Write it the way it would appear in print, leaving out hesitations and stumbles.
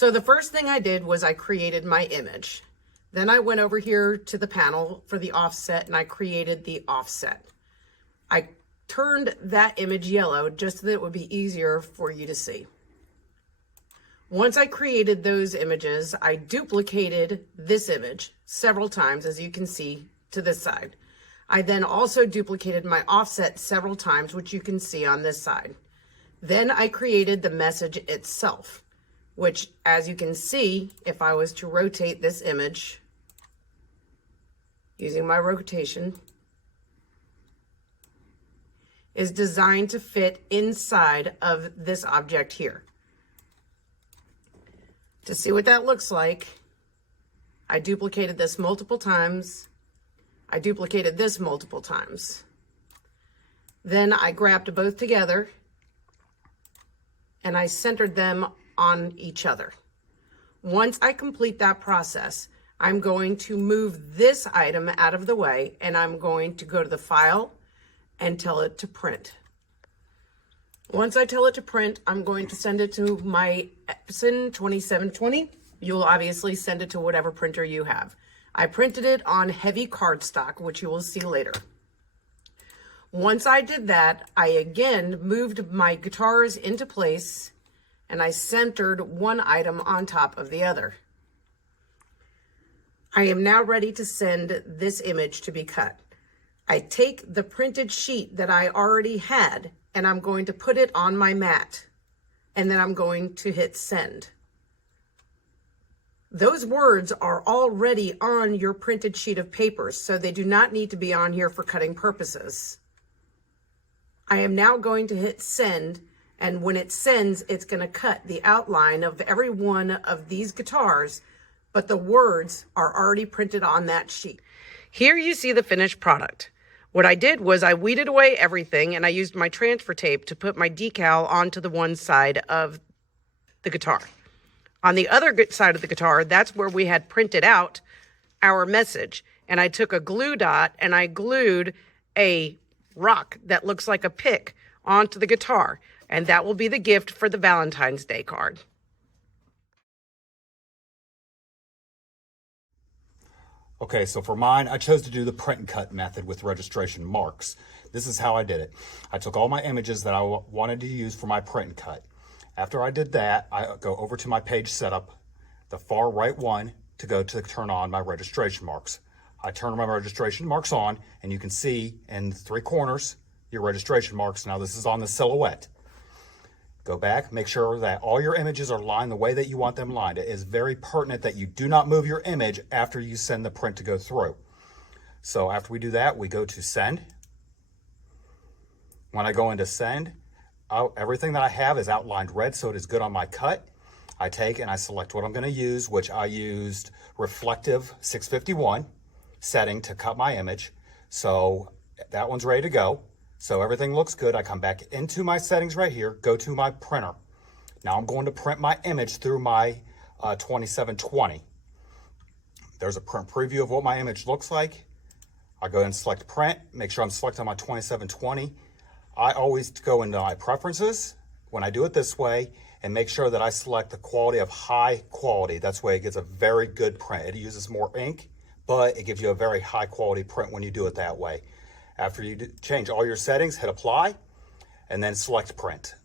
So the first thing I did was I created my image. Then I went over here to the panel for the offset and I created the offset. I turned that image yellow just so that it would be easier for you to see. Once I created those images, I duplicated this image several times, as you can see to this side. I then also duplicated my offset several times, which you can see on this side. Then I created the message itself, which, as you can see, if I was to rotate this image using my rotation, is designed to fit inside of this object here. To see what that looks like, I duplicated this multiple times. I duplicated this multiple times. Then I grabbed both together and I centered them on each other. Once I complete that process, I'm going to move this item out of the way and I'm going to go to the file and tell it to print. Once I tell it to print, I'm going to send it to my Epson 2720. You'll obviously send it to whatever printer you have. I printed it on heavy cardstock, which you will see later. Once I did that, I again moved my guitars into place and I centered one item on top of the other. I am now ready to send this image to be cut. I take the printed sheet that I already had and I'm going to put it on my mat and then I'm going to hit send. Those words are already on your printed sheet of paper, so they do not need to be on here for cutting purposes. I am now going to hit send, and when it sends, it's going to cut the outline of every one of these guitars, but the words are already printed on that sheet. Here you see the finished product. What I did was I weeded away everything and I used my transfer tape to put my decal onto the one side of the guitar. On the other side of the guitar, that's where we had printed out our message. And I took a glue dot and I glued a rock that looks like a pick onto the guitar. And that will be the gift for the Valentine's Day card. Okay, so for mine, I chose to do the print and cut method with registration marks. This is how I did it. I took all my images that I wanted to use for my print and cut. After I did that, I go over to my page setup, the far right one, to go to turn on my registration marks. I turn my registration marks on, and you can see in the three corners your registration marks. Now this is on the silhouette. Go back, make sure that all your images are lined the way that you want them lined. It is very pertinent that you do not move your image after you send the print to go through. So after we do that, we go to send. When I go into send, everything that I have is outlined red, so it is good on my cut. I take and I select what I'm going to use, which I used reflective 651 setting to cut my image. So that one's ready to go. So everything looks good. I come back into my settings right here, go to my printer. Now I'm going to print my image through my 2720. There's a print preview of what my image looks like. I go ahead and select print, make sure I'm selecting my 2720. I always go into my preferences when I do it this way and make sure that I select the quality of high quality. That's why it gets a very good print. It uses more ink, but it gives you a very high quality print when you do it that way. After you change all your settings, hit apply, and then select print.